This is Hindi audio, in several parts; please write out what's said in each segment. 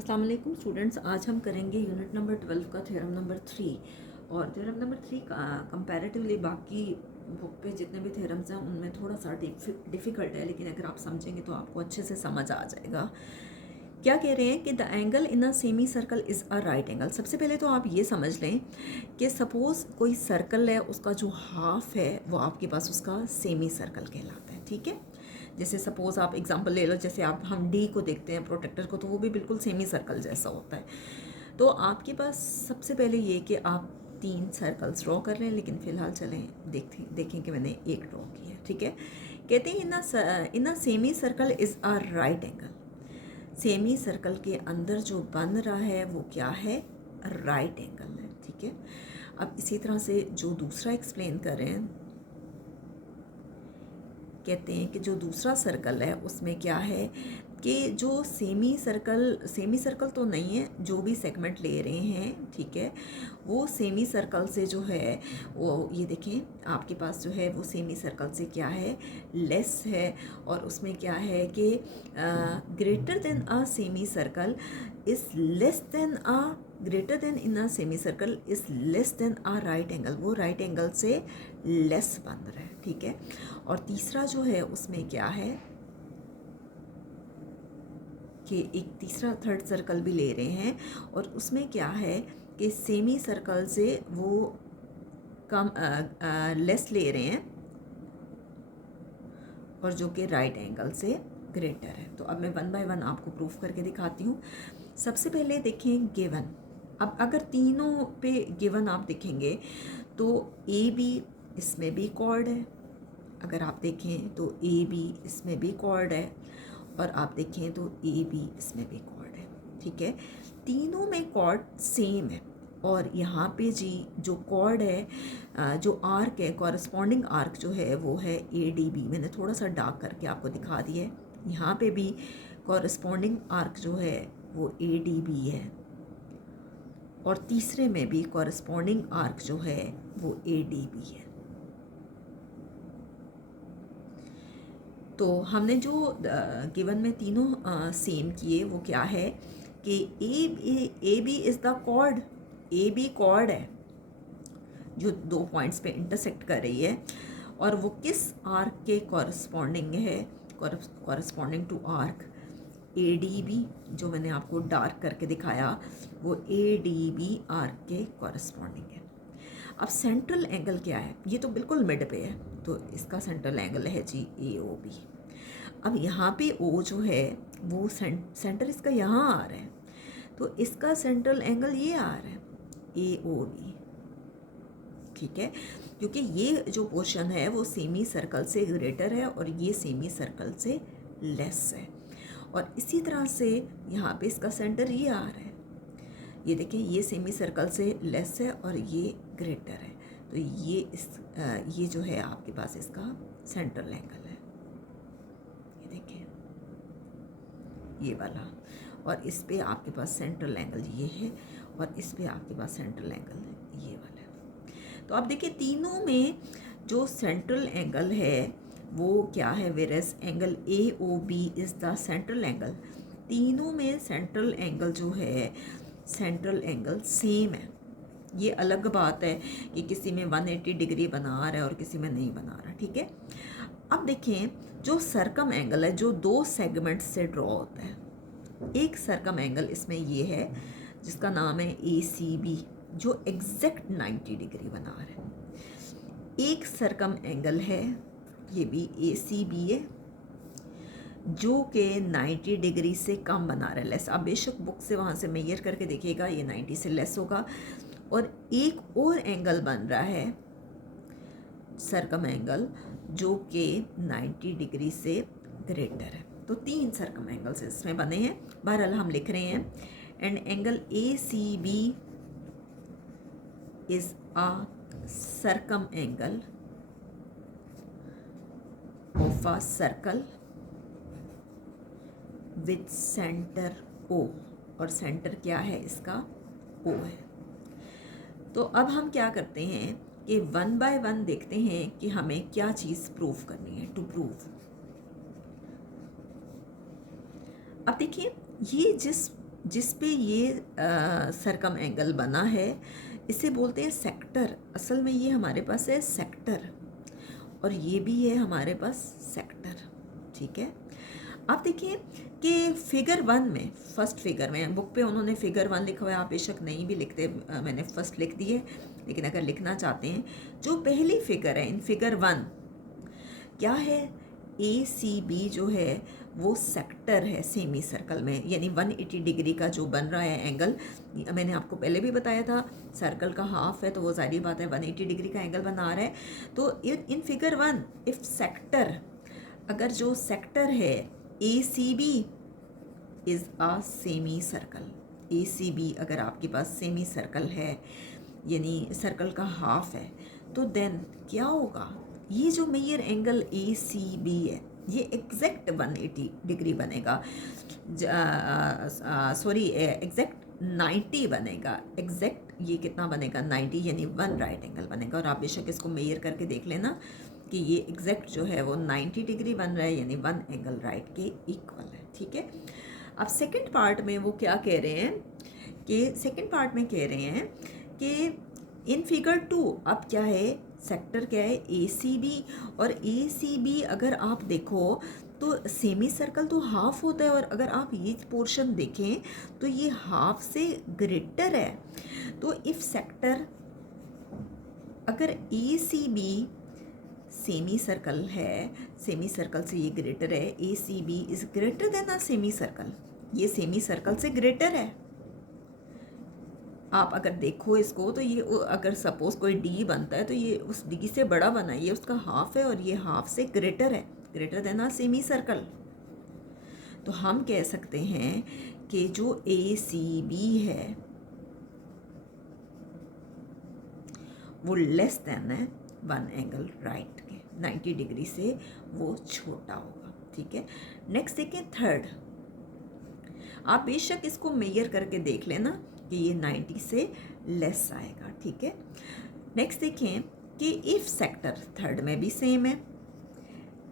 अस्सलाम वालेकुम स्टूडेंट्स, आज हम करेंगे यूनिट नंबर 12 का थ्योरम नंबर 3। और थ्योरम नंबर 3 का कंपैरेटिवली बाकी बुक पे जितने भी थ्योरम्स हैं उनमें थोड़ा सा डिफ़िकल्ट है, लेकिन अगर आप समझेंगे तो आपको अच्छे से समझ आ जाएगा। क्या कह रहे हैं कि the angle in a semi circle is a right angle. सबसे पहले तो आप ये समझ लें कि सपोज़ कोई सर्कल है, उसका जो हाफ है वो आपके पास उसका सेमी सर्कल कहलाता है। ठीक है, जैसे सपोज़ आप एग्जांपल ले लो, जैसे आप हम डी को देखते हैं प्रोटेक्टर को, तो वो भी बिल्कुल सेमी सर्कल जैसा होता है। तो आपके पास सबसे पहले ये कि आप 3 सर्कल्स ड्रॉ कर रहे हैं, लेकिन फ़िलहाल चलें देखें कि मैंने एक ड्रॉ किया। ठीक है, कहते हैं in a semi circle is a right angle. Semicircle के अंदर जो बन रहा है वो क्या है? राइट एंगल है। ठीक है, अब इसी तरह से जो दूसरा एक्सप्लेन कर रहे हैं, कहते हैं कि जो दूसरा सर्कल है उसमें क्या है कि जो सेमी सर्कल तो नहीं है, जो भी सेगमेंट ले रहे हैं, ठीक है, वो सेमी सर्कल से जो है वो ये देखें आपके पास जो है वो सेमी सर्कल से क्या है? लेस है। और उसमें क्या है कि greater than a semi circle is less than a greater then in a semi circle is less than a right angle. वो राइट एंगल से लेस बन रहा है। ठीक है, और तीसरा जो है उसमें क्या है कि एक तीसरा थर्ड सर्कल भी ले रहे हैं, और उसमें क्या है कि सेमी सर्कल से वो कम लेस ले रहे हैं, और जो कि राइट एंगल से ग्रेटर है। तो अब मैं वन बाय वन आपको प्रूफ करके दिखाती हूँ। सबसे पहले देखें गिवन। अब अगर तीनों पे गिवन आप देखेंगे तो ए बी इसमें भी कॉर्ड है, अगर आप देखें तो ए बी इसमें भी कॉर्ड है, और आप देखें तो ए बी इसमें भी कॉर्ड है। ठीक है, तीनों में कॉर्ड सेम है। और यहाँ पे जी जो कॉर्ड है, जो आर्क है, कॉरस्पॉन्डिंग आर्क जो है वो है ए डी बी। मैंने थोड़ा सा डार्क करके आपको दिखा दिया है। यहाँ पे भी कॉरस्पॉन्डिंग आर्क जो है वो ए डी बी है, और तीसरे में भी कॉरस्पॉन्डिंग आर्क जो है वो ए डी बी है। तो हमने जो गिवन में तीनों सेम किए वो क्या है कि A B is the chord. A B chord है जो 2 पॉइंट्स पे इंटरसेक्ट कर रही है, और वो किस आर्क के कॉरस्पॉन्डिंग है? Corresponding to arc A D B. जो मैंने आपको डार्क करके दिखाया वो ए डी बी आर्क के कॉरस्पॉन्डिंग है। अब सेंट्रल एंगल क्या है? ये तो बिल्कुल मिड पे है, तो इसका सेंट्रल एंगल है जी ए ओ बी। अब यहाँ पे ओ जो है वो सेंटर इसका यहाँ आ रहा है, तो इसका सेंट्रल एंगल ये आ रहा है ए ओ बी। ठीक है, क्योंकि ये जो पोर्शन है वो सेमी सर्कल से ग्रेटर है और ये सेमी सर्कल से लेस है। और इसी तरह से यहाँ पे इसका सेंटर ये आ रहा है, ये देखें, ये सेमी सर्कल से लेस है और ये ग्रेटर है, तो ये जो है आपके पास इसका सेंट्रल एंगल है। ये देखें ये वाला, और इस पे आपके पास सेंट्रल एंगल ये है, और इस पे आपके पास सेंट्रल एंगल ये वाला है। तो आप देखिए तीनों में जो सेंट्रल एंगल है वो क्या है? Whereas angle A O B is the central angle. तीनों में सेंट्रल एंगल जो है, सेंट्रल एंगल सेम है। ये अलग बात है कि किसी में 180 डिग्री बना रहा है और किसी में नहीं बना रहा। ठीक है, अब देखें जो सर्कम एंगल है जो 2 सेगमेंट से ड्रॉ होता है। एक सर्कम एंगल इसमें ये है जिसका नाम है ए सी बी, जो एग्जैक्ट 90 डिग्री बना रहा है। एक सर्कम एंगल है ये भी ए सी बी है, जो कि 90 डिग्री से कम बना रहा है, लेस। आप बेशक बुक से वहाँ से मेजर करके देखिएगा, ये 90 से लेस होगा। और एक और एंगल बन रहा है सर्कम एंगल जो कि 90 डिग्री से ग्रेटर है। तो 3 सर्कम एंगल्स इसमें बने हैं। बहरहाल हम लिख रहे हैं and angle A C B is a circum angle of a circle with centre O, और सेंटर क्या है इसका? ओ है। तो अब हम क्या करते हैं कि वन बाय वन देखते हैं कि हमें क्या चीज़ प्रूफ करनी है। टू प्रूव, अब देखिए ये जिस जिस पे ये सरकम एंगल बना है इसे बोलते हैं सेक्टर। असल में ये हमारे पास है सेक्टर और ये भी है हमारे पास सेक्टर, ठीक है। आप देखिए कि फिगर 1 में, फर्स्ट फिगर में, बुक पे उन्होंने फिगर 1 लिखा हुआ है, आप बेशक नहीं भी लिखते, मैंने फर्स्ट लिख दी है, लेकिन अगर लिखना चाहते हैं, जो पहली फिगर है इन फिगर 1 क्या है, ए सी बी जो है वो सेक्टर है सेमी सर्कल में, यानी 180 डिग्री का जो बन रहा है एंगल। मैंने आपको पहले भी बताया था सर्कल का हाफ है तो वो सारी बात है 180 डिग्री का एंगल बना रहा है। तो इन फिगर 1 इफ सेक्टर, अगर जो सेक्टर है A C B is a semi circle, A C B अगर आपके पास सेमी सर्कल है यानी सर्कल का हाफ है, तो देन क्या होगा, ये जो major angle A C B है ये एग्जैक्ट 180 डिग्री बनेगा, सॉरी एग्जैक्ट 90 बनेगा। एग्जैक्ट ये कितना बनेगा 90, यानी 1 राइट एंगल बनेगा। और आप बेशक इसको मेजर करके देख लेना कि ये एग्जैक्ट जो है वो 90 डिग्री बन रहा है, यानी 1 एंगल राइट के इक्वल है, ठीक है। अब सेकंड पार्ट में वो क्या कह रहे हैं कि सेकंड पार्ट में कह रहे हैं कि इन फिगर 2 अब क्या है, सेक्टर क्या है ए सी बी, और ए सी बी अगर आप देखो तो सेमी सर्कल तो हाफ होता है, और अगर आप ये पोर्शन देखें तो ये हाफ से ग्रेटर है। तो इफ सेक्टर, अगर A C B semicircle है, सेमी सर्कल से ये ग्रेटर है, A C B is greater than a semi circle, ये सेमी सर्कल से ग्रेटर है। आप अगर देखो इसको तो ये अगर सपोज कोई डी बनता है तो ये उस डी से बड़ा बना है, ये उसका हाफ है और ये हाफ से ग्रेटर है, greater than a semi circle. तो हम कह सकते हैं कि जो ए सी बी है वो लेस देन है 1 एंगल राइट के, 90 डिग्री से वो छोटा होगा, ठीक है। नेक्स्ट देखें थर्ड, आप बेशक इसको मेजर करके देख लेना कि ये 90 से लेस आएगा, ठीक है। नेक्स्ट देखें कि इफ सेक्टर, थर्ड में भी सेम है।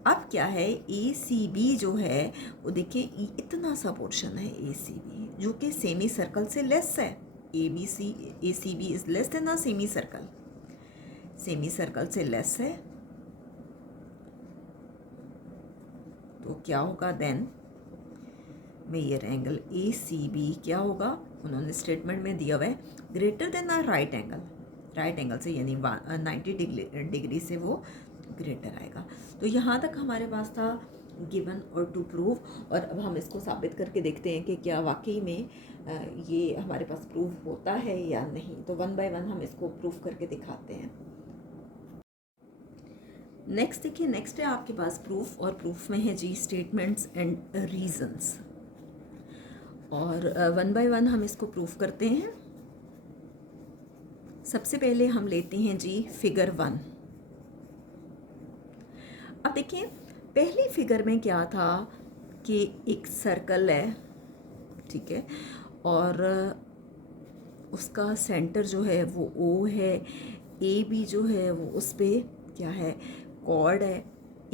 अब क्या है, ए सी बी जो है वो देखिए इतना सा पोर्शन है ए सी बी जो कि सेमी सर्कल से लेस है। A C B is less than a semi circle, semi circle से लेस है, तो क्या होगा then major angle A C B क्या होगा, उन्होंने स्टेटमेंट में दिया हुआ है greater than a right angle, right angle से यानी 90 डिग्री से वो ग्रेटर आएगा। तो यहाँ तक हमारे पास था गिवन और टू प्रूव, और अब हम इसको साबित करके देखते हैं कि क्या वाकई में ये हमारे पास प्रूव होता है या नहीं। तो 1 बाय 1 हम इसको प्रूव करके दिखाते हैं। नेक्स्ट देखिए, नेक्स्ट है आपके पास प्रूफ, और प्रूफ में है जी स्टेटमेंट्स एंड रीजंस, और 1 बाय 1 हम इसको प्रूफ करते हैं। सबसे पहले हम लेते हैं जी फिगर 1। अब देखिए पहली फिगर में क्या था कि एक सर्कल है, ठीक है, और उसका सेंटर जो है वो ओ है, ए बी जो है वो उस पर क्या है कॉर्ड है,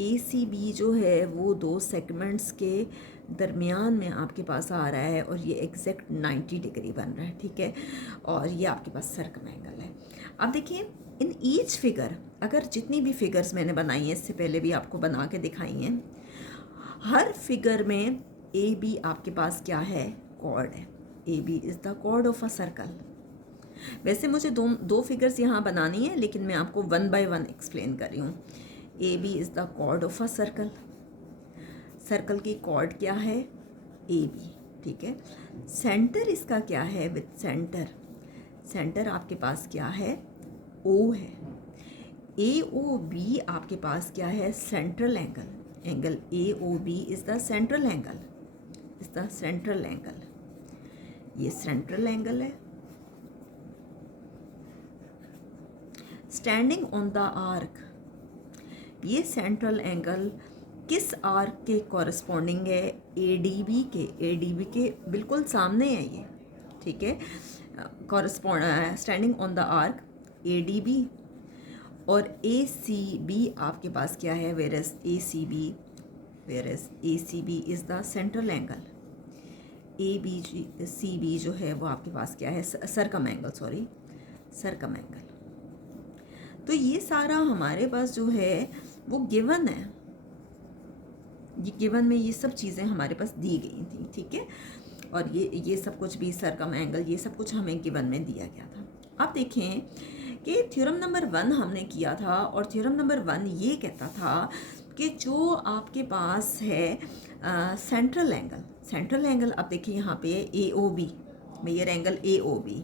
ए सी बी जो है वो 2 सेगमेंट्स के दरमियान में आपके पास आ रहा है, और ये एग्जैक्ट 90 डिग्री बन रहा है, ठीक है, और ये आपके पास सर्कम एंगल है। अब देखिए इन ईच फिगर, अगर जितनी भी फिगर्स मैंने बनाई हैं, इससे पहले भी आपको बना के दिखाई हैं, हर फिगर में ए बी आपके पास क्या है कॉर्ड है, A B is the chord of a circle. वैसे मुझे दो फिगर्स यहाँ बनानी है, लेकिन मैं आपको 1 बाय 1 एक्सप्लेन कर रही हूँ। A B is the chord of a circle, circle की कॉर्ड क्या है ए बी, ठीक है। सेंटर इसका क्या है, विद सेंटर, सेंटर आपके पास क्या है ओ है। ए ओ बी आपके पास क्या है central angle, angle A O B is the central angle, is the central angle, ये सेंट्रल एंगल है। स्टैंडिंग ऑन द आर्क, ये सेंट्रल एंगल किस आर्क के कॉरस्पॉन्डिंग है, ए डी बी के, ए डी बी के बिल्कुल सामने है ये, ठीक है। Correspond standing on the arc A D B, और ए सी बी आपके पास क्या है, whereas A C B is the central angle, A B G C B जो है वो आपके पास क्या है, circum angle, sorry circum angle. तो ये सारा हमारे पास जो है वो गिवन है, ये गिवन में ये सब चीज़ें हमारे पास दी गई थी, ठीक है। और ये सब कुछ भी सरकम एंगल ये सब कुछ हमें गिवन में दिया गया था। अब देखें कि थ्योरम नंबर 1 हमने किया था, और थ्योरम नंबर 1 ये कहता था कि जो आपके पास है सेंट्रल एंगल, अब देखिए यहाँ पे A O B, major angle A O B,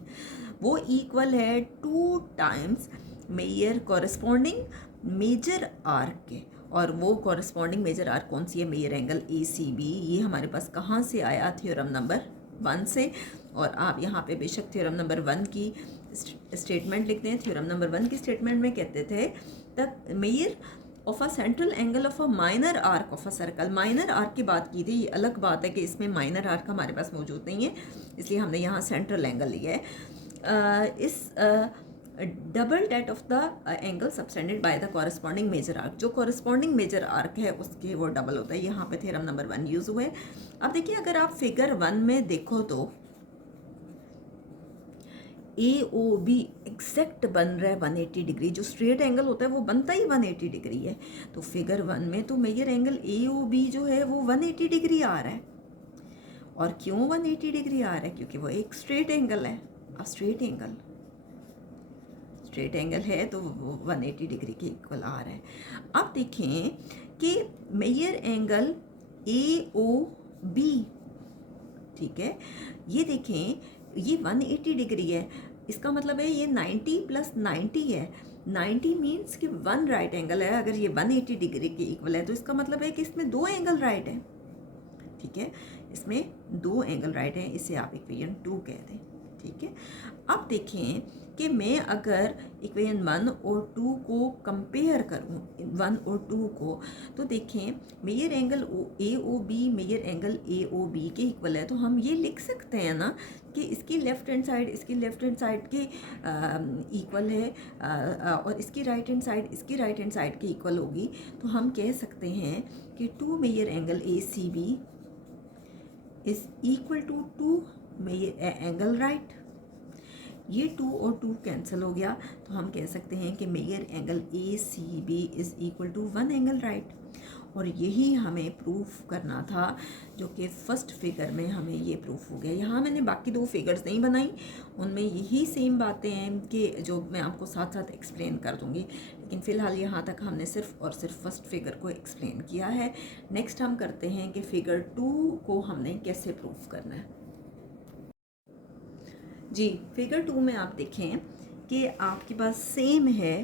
वो इक्वल है 2 times major corresponding major arc के। और वो कॉरस्पॉन्डिंग मेजर आर्क कौन सी है, major angle A C B. ये हमारे पास कहाँ से आया, थ्योरम नंबर 1 से। और आप यहाँ पे बेशक थ्योरम नंबर 1 की स्टेटमेंट लिखते हैं। थ्योरम नंबर 1 की स्टेटमेंट में कहते थे the measure of a central angle of a minor arc of a circle. Minor arc की बात की थी, ये अलग बात है कि इसमें माइनर आर्क हमारे पास मौजूद नहीं है, इसलिए हमने यहाँ सेंट्रल एंगल लिया है। इस double that of the angle subtended by the corresponding major arc, जो कॉरस्पॉन्डिंग मेजर आर्क है उसके वो डबल होता है। यहाँ पे थ्योरम नंबर 1 यूज हुआ है। अब देखिए अगर आप फिगर 1 में देखो तो ए ओ बी एग्जैक्ट बन रहा है 180 डिग्री, जो स्ट्रेट एंगल होता है वो बनता ही 180 डिग्री है। तो फिगर 1 में तो major angle A O B जो है वो 180 डिग्री आ रहा है। और क्यों 180 डिग्री आ रहा है, क्योंकि वो एक स्ट्रेट एंगल है। अब स्ट्रेट एंगल है तो वो 180 डिग्री के इक्वल आ रहा है। अब देखें कि major angle A O B, ठीक है, ये देखें ये 180 डिग्री है, इसका मतलब है ये 90 + 90 है। 90 मीन्स कि 1 राइट एंगल है। अगर ये 180 डिग्री के इक्वल है तो इसका मतलब है कि इसमें 2 एंगल राइट है, ठीक है, इसमें 2 एंगल राइट है। इसे आप इक्वेशन 2 कह दें, ठीक है। अब देखें कि मैं अगर इक्वेशन 1 और 2 को कंपेयर करूं, 1 और 2 को, तो देखें major angle A O B major angle A O B के इक्वल है। तो हम ये लिख सकते हैं ना कि इसकी लेफ्ट हैंड साइड इसकी लेफ्ट हैंड साइड के इक्वल है, और इसकी राइट हैंड साइड इसकी राइट हैंड साइड के इक्वल होगी। तो हम कह सकते हैं कि 2 measure angle A C B is equal to 2 measure angle right. ये 2 और 2 कैंसिल हो गया, तो हम कह सकते हैं कि major angle A C B is equal to 1 angle right. और यही हमें प्रूफ करना था, जो कि फर्स्ट फिगर में हमें ये प्रूफ हो गया। यहाँ मैंने बाकी 2 फिगर्स नहीं बनाई, उनमें यही सेम बातें हैं कि जो मैं आपको साथ साथ एक्सप्लेन कर दूँगी, लेकिन फ़िलहाल यहाँ तक हमने सिर्फ और सिर्फ फर्स्ट फिगर को एक्सप्लेन किया है। नेक्स्ट हम करते हैं कि फिगर 2 को हमने कैसे प्रूफ करना है। जी, फिगर 2 में आप देखें कि आपके पास सेम है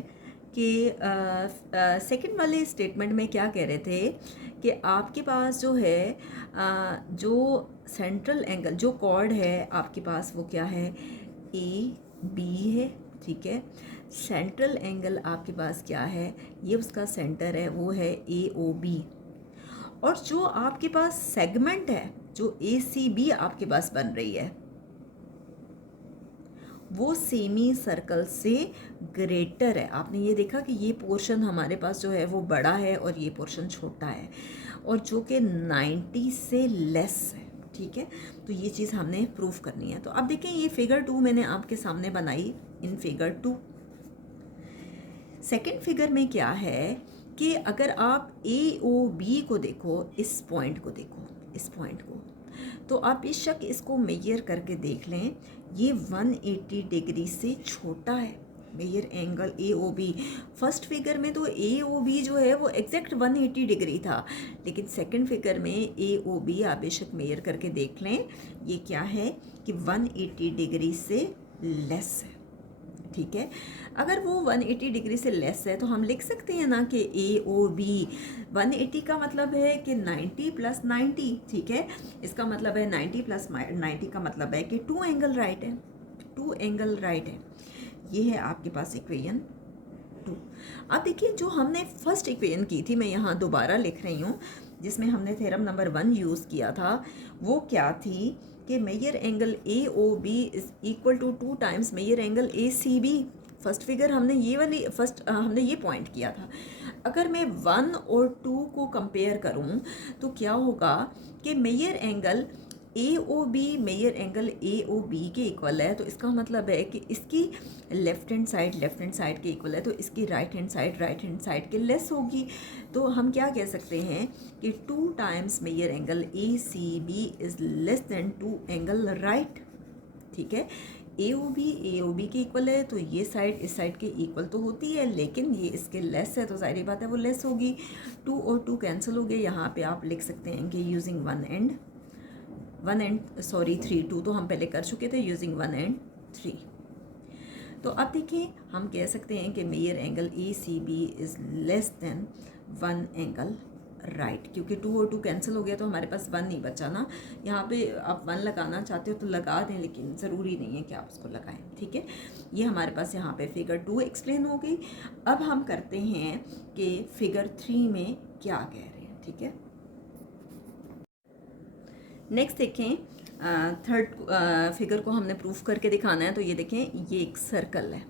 कि सेकंड वाले स्टेटमेंट में क्या कह रहे थे कि आपके पास जो है जो सेंट्रल एंगल जो कॉर्ड है आपके पास वो क्या है, ए बी है, ठीक है। सेंट्रल एंगल आपके पास क्या है, ये उसका सेंटर है, वो है ए ओ बी। और जो आपके पास सेगमेंट है, जो ए सी बी आपके पास बन रही है, वो सेमी सर्कल से ग्रेटर है। आपने ये देखा कि ये पोर्शन हमारे पास जो है वो बड़ा है और ये पोर्शन छोटा है, और जो कि 90 से लेस है, ठीक है। तो ये चीज़ हमने प्रूफ करनी है। तो अब देखें ये फिगर 2 मैंने आपके सामने बनाई इन फिगर 2। सेकंड फिगर में क्या है कि अगर आप ए ओ बी को देखो, इस पॉइंट को देखो, इस पॉइंट को, तो आप बेशक इसको मेजर करके देख लें, ये 180 डिग्री से छोटा है major angle A O B. First figure में तो ए ओ बी जो है वो एग्जैक्ट 180 डिग्री था, लेकिन सेकंड फिगर में ए ओ बी आप बेशक मेजर करके देख लें, ये क्या है कि 180 डिग्री से लेस है, ठीक है। अगर वो 180 डिग्री से लेस है तो हम लिख सकते हैं ना कि ए ओ बी 180 का मतलब है कि 90 + 90, ठीक है। इसका मतलब है 90 + 90 का मतलब है कि 2 एंगल राइट है, 2 एंगल राइट है। ये है आपके पास इक्वेशन 2। अब देखिए जो हमने फर्स्ट इक्वेशन की थी, मैं यहाँ दोबारा लिख रही हूँ, जिसमें हमने थ्योरम नंबर 1 यूज़ किया था, वो क्या थी कि major angle A O B is equal to 2 times major angle A C B. First figure हमने ये वाली हमने ये पॉइंट किया था। अगर मैं 1 और 2 को कंपेयर करूं तो क्या होगा कि major angle A O B major angle A O B के इक्वल है, तो इसका मतलब है कि इसकी लेफ़्ट हैंड साइड के इक्वल है, तो इसकी राइट हैंड साइड के लेस होगी। तो हम क्या कह सकते हैं कि 2 times major angle A C B is less than 2 angle right. ठीक है, ए ओ बी के इक्वल है, तो ये साइड इस साइड के इक्वल तो होती है, लेकिन ये इसके लेस है, तो जाहिर बात है वो लेस होगी। 2 और 2 कैंसिल हो गए। यहाँ पे आप लिख सकते हैं कि यूजिंग वन एंड 3, 2 तो हम पहले कर चुके थे, यूजिंग 1 एंड 3। तो अब देखिए हम कह सकते हैं कि major angle A C B is less than 1 angle right, क्योंकि 2 और 2 कैंसिल हो गया, तो हमारे पास 1 नहीं बचा ना। यहाँ पे आप 1 लगाना चाहते हो तो लगा दें, लेकिन ज़रूरी नहीं है कि आप उसको लगाएं। ठीक है, ये हमारे पास यहाँ पे फिगर 2 एक्सप्लेन हो गई। अब हम करते हैं कि फिगर 3 में क्या कह रहे हैं। ठीक है, नेक्स्ट देखें, थर्ड फिगर को हमने प्रूफ करके दिखाना है। तो ये देखें, ये एक सर्कल है।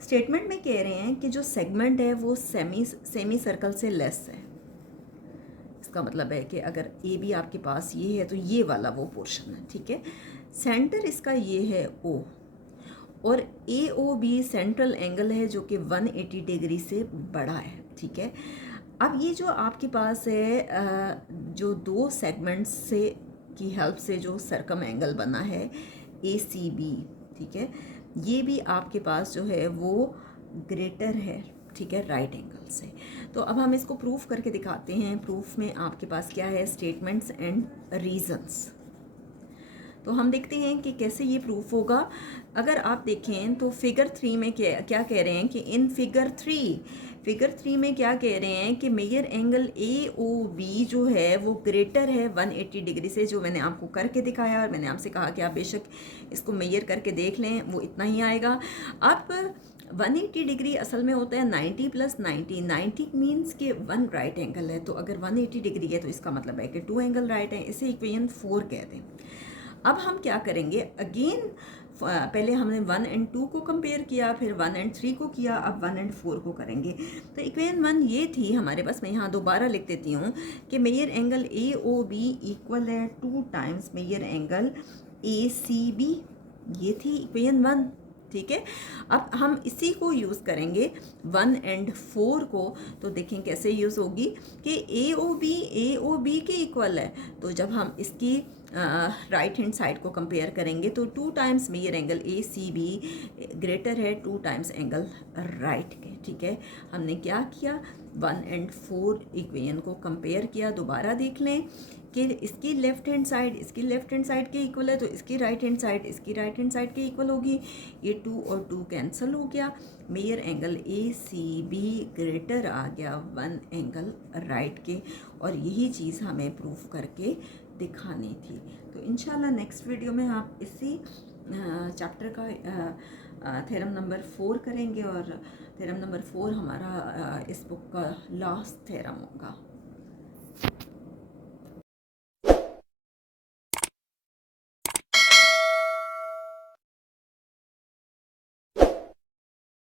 स्टेटमेंट में कह रहे हैं कि जो सेगमेंट है वो सेमी सर्कल से लेस है। इसका मतलब है कि अगर ए बी आपके पास ये है, तो ये वाला वो पोर्शन है। ठीक है, सेंटर इसका ये है ओ, और ए ओ बी सेंट्रल एंगल है जो कि 180 डिग्री से बड़ा है। ठीक है, अब ये जो आपके पास है, जो 2 सेगमेंट्स से की हेल्प से जो सर्कम एंगल बना है ए सी बी, ठीक है, ये भी आपके पास जो है वो ग्रेटर है, ठीक है, राइट एंगल से। तो अब हम इसको प्रूफ करके दिखाते हैं। प्रूफ में आपके पास क्या है, स्टेटमेंट्स एंड रीजंस। तो हम देखते हैं कि कैसे ये प्रूफ होगा। अगर आप देखें तो फिगर 3 में क्या कह रहे हैं कि इन फिगर 3 में क्या कह रहे हैं कि major angle A O B जो है वो ग्रेटर है 180 डिग्री से, जो मैंने आपको करके दिखाया, और मैंने आपसे कहा कि आप बेशक इसको मेजर करके देख लें, वो इतना ही आएगा। अब 180 डिग्री असल में होता है 90 + 90। 90 मीन्स कि 1 राइट एंगल है, तो अगर 180 डिग्री है तो इसका मतलब है कि 2 एंगल राइट है। इसे इक्वेशन 4 कह दें। अब हम क्या करेंगे, अगेन पहले हमने 1 एंड 2 को कंपेयर किया, फिर 1 एंड 3 को किया, अब 1 एंड 4 को करेंगे। तो इक्वेशन 1 ये थी हमारे पास, मैं यहाँ दोबारा लिख देती हूँ कि major angle A O B equal है 2 times major angle A C B. ये थी इक्वेशन 1। ठीक है, अब हम इसी को यूज़ करेंगे 1 एंड 4 को। तो देखें कैसे यूज़ होगी कि ए ओ बी के इक्वल है, तो जब हम इसकी राइट हैंड साइड को कंपेयर करेंगे तो 2 times major angle A C B greater है 2 टाइम्स एंगल राइट के। ठीक है, हमने क्या किया, 1 एंड 4 इक्वेशन को कंपेयर किया। दोबारा देख लें कि इसकी लेफ्ट हैंड साइड के इक्वल है, तो इसकी राइट हैंड साइड के इक्वल होगी। ये 2 और 2 कैंसिल हो गया, major angle A C B greater आ गया 1 एंगल राइट के, और यही चीज़ हमें प्रूफ करके दिखानी थी। तो इंशाल्लाह नेक्स्ट वीडियो में आप इसी चैप्टर का थ्योरम नंबर 4 करेंगे, और थ्योरम नंबर 4 हमारा इस बुक का लास्ट थ्योरम होगा।